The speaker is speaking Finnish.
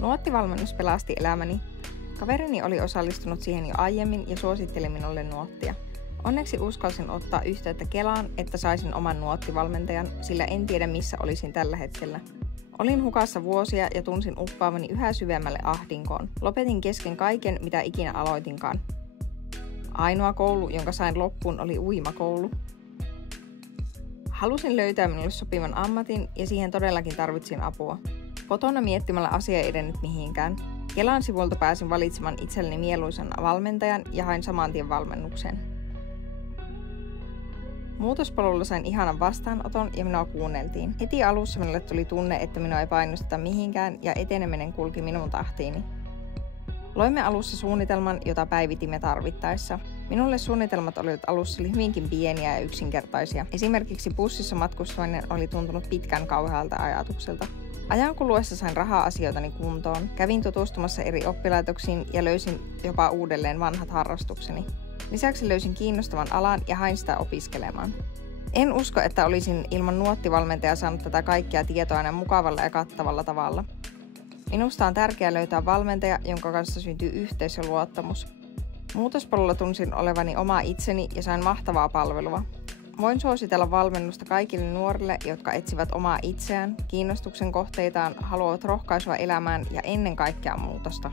Nuottivalmennus pelasti elämäni. Kaverini oli osallistunut siihen jo aiemmin ja suositteli minulle nuottia. Onneksi uskalsin ottaa yhteyttä Kelaan, että saisin oman nuottivalmentajan, sillä en tiedä missä olisin tällä hetkellä. Olin hukassa vuosia ja tunsin uppaavani yhä syvemmälle ahdinkoon. Lopetin kesken kaiken, mitä ikinä aloitinkaan. Ainoa koulu, jonka sain loppuun, oli uimakoulu. Halusin löytää minulle sopivan ammatin ja siihen todellakin tarvitsin apua. Kotona miettimällä asia ei edennyt mihinkään. Kelan sivulta pääsin valitsemaan itselleni mieluisan valmentajan ja hain saman tien valmennukseen. Muutospolulla sain ihanan vastaanoton ja minua kuunneltiin. Heti alussa minulle tuli tunne, että minua ei painosteta mihinkään ja eteneminen kulki minun tahtiini. Loimme alussa suunnitelman, jota päivitimme tarvittaessa. Minulle suunnitelmat olivat alussa hyvinkin pieniä ja yksinkertaisia. Esimerkiksi bussissa matkustaminen oli tuntunut pitkän kauhealta ajatukselta. Ajan kuluessa sain raha-asioitani kuntoon, kävin tutustumassa eri oppilaitoksiin ja löysin jopa uudelleen vanhat harrastukseni. Lisäksi löysin kiinnostavan alan ja hain sitä opiskelemaan. En usko, että olisin ilman nuottivalmentajaa saanut tätä kaikkea tietoa näin mukavalla ja kattavalla tavalla. Minusta on tärkeää löytää valmentaja, jonka kanssa syntyy yhteys ja luottamus. Muutospolulla tunsin olevani oma itseni ja sain mahtavaa palvelua. Voin suositella valmennusta kaikille nuorille, jotka etsivät omaa itseään, kiinnostuksen kohteitaan, haluavat rohkaisua elämään ja ennen kaikkea muutosta.